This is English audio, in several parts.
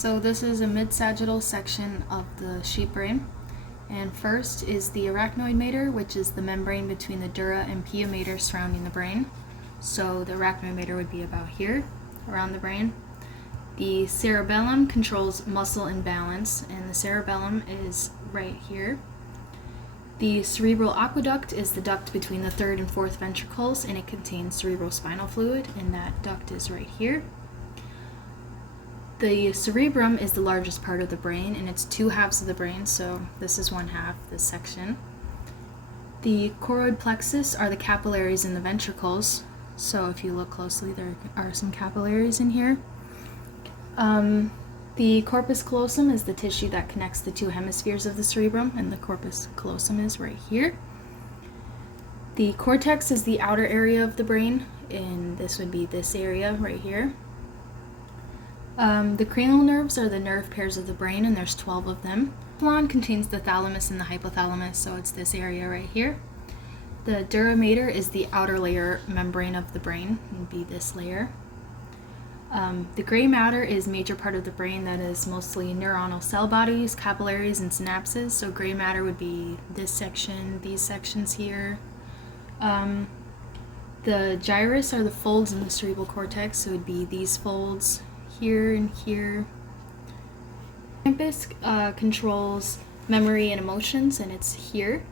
So this is a mid-sagittal section of the sheep brain. And first is the arachnoid mater, which is the membrane between the dura and pia mater surrounding the brain. So the arachnoid mater would be about here, around the brain. The cerebellum controls muscle and balance, and the cerebellum is right here. The cerebral aqueduct is the duct between the third and fourth ventricles, and it contains cerebrospinal fluid, and that duct is right here. The cerebrum is the largest part of the brain, and it's two halves of the brain, so this is one half, this section. The choroid plexus are the capillaries in the ventricles, so if you look closely, there are some capillaries in here. The corpus callosum is the tissue that connects the two hemispheres of the cerebrum, and the corpus callosum is right here. The cortex is the outer area of the brain, and this would be this area right here. The cranial nerves are the nerve pairs of the brain, and there's 12 of them. The cephalon contains the thalamus and the hypothalamus, so it's this area right here. The dura mater is the outer layer membrane of the brain, it would be this layer. The gray matter is a major part of the brain that is mostly neuronal cell bodies, capillaries, and synapses. So gray matter would be this section, these sections here. The gyrus are the folds in the cerebral cortex, so it would be these folds here and here. Hippocampus controls memory and emotions, and it's here.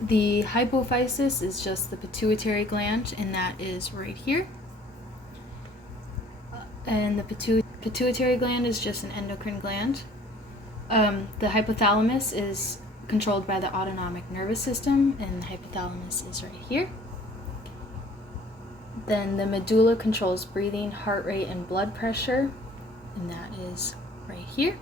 The hypophysis is just the pituitary gland, and that is right here. And the pituitary gland is just an endocrine gland. The hypothalamus is controlled by the autonomic nervous system, and the hypothalamus is right here. Then the medulla controls breathing, heart rate, and blood pressure, and that is right here.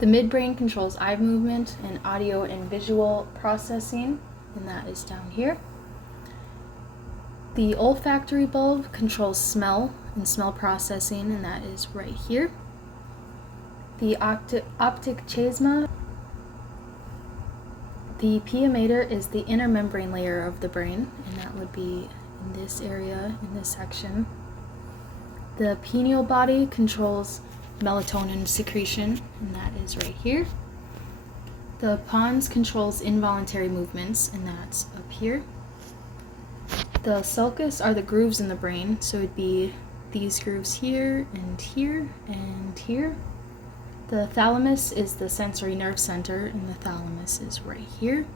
The midbrain controls eye movement and audio and visual processing, and that is down here. The olfactory bulb controls smell and smell processing, and that is right here. The optic chiasma. The pia mater is the inner membrane layer of the brain, and that would be in this area, in this section. The pineal body controls melatonin secretion, and that is right here. The pons controls involuntary movements, and that's up here. The sulcus are the grooves in the brain, so it'd be these grooves here and here and here. The thalamus is the sensory nerve center, and the thalamus is right here.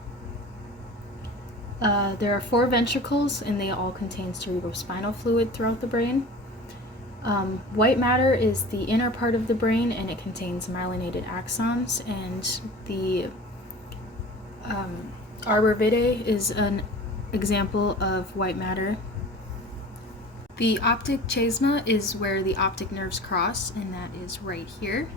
There are 4 ventricles, and they all contain cerebrospinal fluid throughout the brain. White matter is the inner part of the brain, and it contains myelinated axons, and the arbor vitae is an example of white matter. The optic chiasma is where the optic nerves cross, and that is right here.